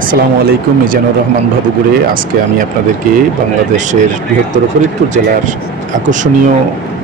আসসালামু আলাইকুম। মিজানুর রহমান ভাবুগুড়ে। আজকে আমি আপনাদেরকে বাংলাদেশের বৃহত্তর ফরিদপুর জেলার আকর্ষণীয়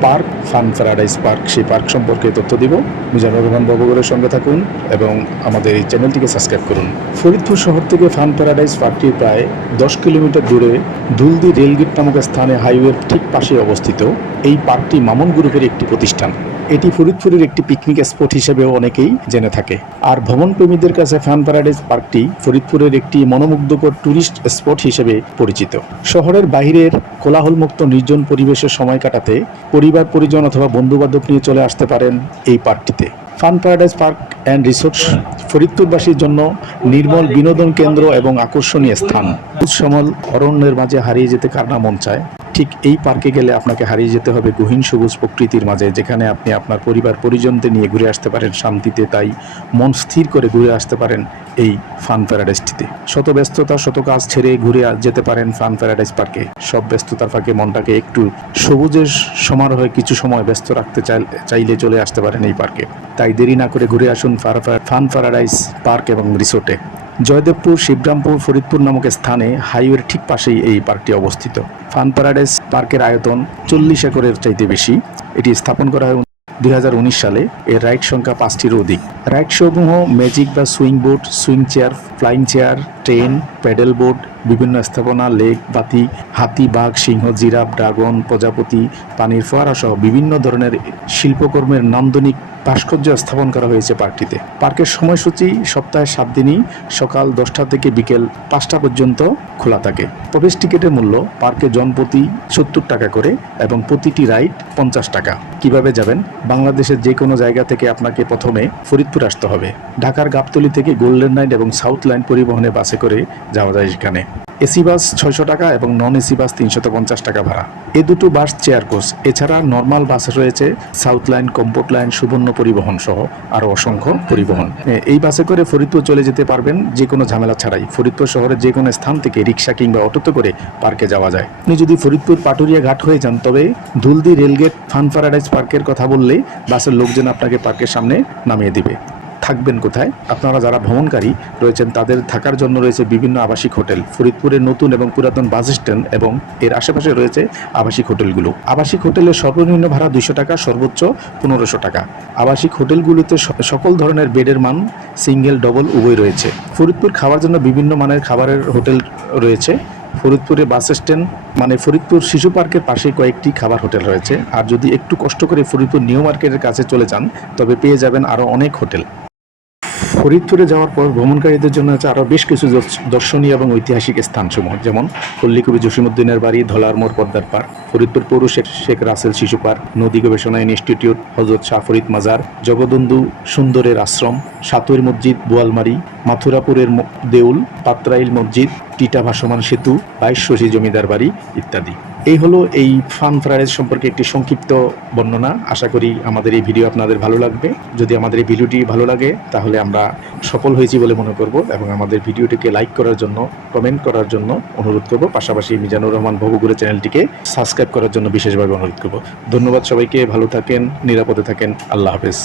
পার্ক ফান প্যারাডাইস পার্ক, সেই পার্ক সম্পর্কে তথ্য দিব। মিজানুর রহমান ভাবুগুড়ের সঙ্গে থাকুন এবং আমাদের এই চ্যানেলটিকে সাবস্ক্রাইব করুন। ফরিদপুর শহর থেকে ফান প্যারাডাইস পার্কটি প্রায় 10 কিলোমিটার দূরে দুলদি রেলগেট নামক স্থানে হাইওয়ের ঠিক পাশে অবস্থিত। এই পার্কটি মামুন গ্রুপের একটি প্রতিষ্ঠান। এটি ফরিদপুরের একটি পিকনিক স্পট হিসেবেও অনেকেই জেনে থাকে। আর ভ্রমণপ্রেমীদের কাছে ফান প্যারাডাইস পার্কটি ফরিদপুরের একটি মনোমুগ্ধকর ট্যুরিস্ট স্পট হিসেবে পরিচিত। শহরের বাইরের কোলাহলমুক্ত নির্জন পরিবেশে সময় কাটাতে পরিবার পরিজন অথবা বন্ধুবান্ধব নিয়ে চলে আসতে পারেন এই পার্কটিতে। Fun paradise park and resort ফরিদপুরবাসীর জন্য নির্মল বিনোদন কেন্দ্র এবং আকর্ষণীয় স্থান। শ্যামল অরণ্যের মাঝে হারিয়ে যেতে কার না মন চায়। ঠিক এই পার্কে গেলে আপনাকে হারিয়ে যেতে হবে গহীন সবুজ প্রকৃতির মাঝে, যেখানে আপনি আপনার পরিবার পরিজনদের নিয়ে ঘুরে আসতে পারেন শান্তিতে। তাই মন স্থির করে ঘুরে আসতে পারেন এই ফান প্যারাডাইসটিতে। শত ব্যস্ততা শত কাজ ছেড়ে ঘুরে যেতে পারেন ফান প্যারাডাইস পার্কে। সব ব্যস্ততার ফাঁকে মনটাকে একটু সবুজের সমারোহে কিছু সময় ব্যস্ত রাখতে চাইলে চলে আসতে পারেন এই পার্কে। তাই দেরি না করে ঘুরে আসুন ফান প্যারাডাইস পার্ক এবং রিসোর্টে। জয়দেবপুর, শিবরামপুর, ফরিদপুর নামক স্থানে হাইওয়ের ঠিক পাশেই এই পার্কটি অবস্থিত। ফান প্যারাডাইস পার্কের আয়তন 40 একরের চাইতে বেশি। এটি স্থাপন করা হয় 2019 সালে। এর রাইড সংখ্যা 5টিরও অধিক। রাইড সমূহ ম্যাজিক বা swing boat, swing chair, flying chair, train, pedal boat, বিভিন্ন স্থাপনা, লেক, বাতি, হাতি, বাঘ, সিংহ, জিরাফ, ড্রাগন, প্রজাপতি, পানির ফোয়ারা সহ বিভিন্ন ধরনের শিল্পকর্মের নান্দনিক ভাস্কর্য স্থাপন করা হয়েছে পার্কটিতে। পার্কের সময়সূচি সপ্তাহে 7 দিনই সকাল 10টা থেকে বিকেল 5টা পর্যন্ত খোলা থাকে। প্রবেশ টিকিটের মূল্য পার্কে জনপ্রতি 70 টাকা করে এবং প্রতিটি রাইড 50 টাকা। কিভাবে যাবেন? বাংলাদেশের যে কোনো জায়গা থেকে আপনাকে প্রথমে ফরিদপুর আসতে হবে। ঢাকার গাবতলী থেকে গোল্ডেন লাইন এবং সাউথ লাইন পরিবহনে বাসে করে যাওয়া যায় সেখানে। এসি বাস 600 টাকা এবং নন এসি বাস 350 টাকা ভাড়া। এই দুটো বাস চেয়ার কোচ। এছাড়া নর্মাল বাস রয়েছে সাউথ লাইন, কম্পোর্ট লাইন, সুবর্ণ পরিবহন সহ আরও অসংখ্য পরিবহন। এই বাসে করে ফরিদপুর চলে যেতে পারবেন যে কোনো ঝামেলা ছাড়াই। ফরিদপুর শহরের যে কোনো স্থান থেকে রিক্সা কিংবা অটোতে করে পার্কে যাওয়া যায়। আপনি যদি ফরিদপুর পাটুরিয়া ঘাট হয়ে যান তবে দুলদি রেলগেট ফান প্যারাডাইস পার্কের কথা বললেই বাসের লোকজন আপনাকে পার্কের সামনে নামিয়ে দিবে। থাকবেন কোথায়? আপনারা যারা ভ্রমণকারী রয়েছেন তাদের থাকার জন্য রয়েছে বিভিন্ন আবাসিক হোটেল। ফরিদপুরের নতুন এবং পুরাতন বাস স্ট্যান্ড এবং এর আশেপাশে রয়েছে আবাসিক হোটেলগুলো। আবাসিক হোটেলের সর্বনিম্ন ভাড়া 200 টাকা, সর্বোচ্চ 1500 টাকা। আবাসিক হোটেলগুলোতে সকল ধরনের বেডের মান সিঙ্গেল, ডবল উভয় রয়েছে। ফরিদপুর খাওয়ার জন্য বিভিন্ন মানের খাবারের হোটেল রয়েছে। ফরিদপুরে বাস স্ট্যান্ড মানে ফরিদপুর শিশু পার্কের পাশে কয়েকটি খাবার হোটেল রয়েছে। আর যদি একটু কষ্ট করে ফরিদপুর নিউ মার্কেটের কাছে চলে যান তবে পেয়ে যাবেন আরও অনেক হোটেল। ফরিদপুরে যাওয়ার পর ভ্রমণকারীদের জন্য আছে আরও বেশ কিছু দর্শনীয় এবং ঐতিহাসিক স্থানসমূহ, যেমন পল্লীকবি জসিমউদ্দিনের বাড়ি, ধলার মোড়, পদ্মার পার্ক, ফরিদপুর পৌর শেখ রাসেল শিশু পার্ক, নদী গবেষণা ইনস্টিটিউট, হজরত শাহ ফরিদ মাজার, জগবন্ধু সুন্দরের আশ্রম, সাতুর মসজিদ, বোয়ালমারি, মাথুরাপুরের দেউল, পাত্রাইল মসজিদ, টিটা ভাসমান সেতু, 22 শশী জমিদার বাড়ি ইত্যাদি। এই হলো এই ফান প্যারাডাইস সম্পর্কে একটি সংক্ষিপ্ত বর্ণনা। আশা করি আমাদের এই ভিডিও আপনাদের ভালো লাগবে। যদি আমাদের এই ভিডিওটি ভালো লাগে তাহলে আমরা সফল হয়েছি বলে মনে করব এবং আমাদের ভিডিওটিকে লাইক করার জন্য, কমেন্ট করার জন্য অনুরোধ করব। পাশাপাশি মিজানুর রহমান ভবগুড়ে চ্যানেলটিকে সাবস্ক্রাইব করার জন্য বিশেষভাবে অনুরোধ করব। ধন্যবাদ সবাইকে। ভালো থাকেন, নিরাপদে থাকেন। আল্লাহ হাফেজ।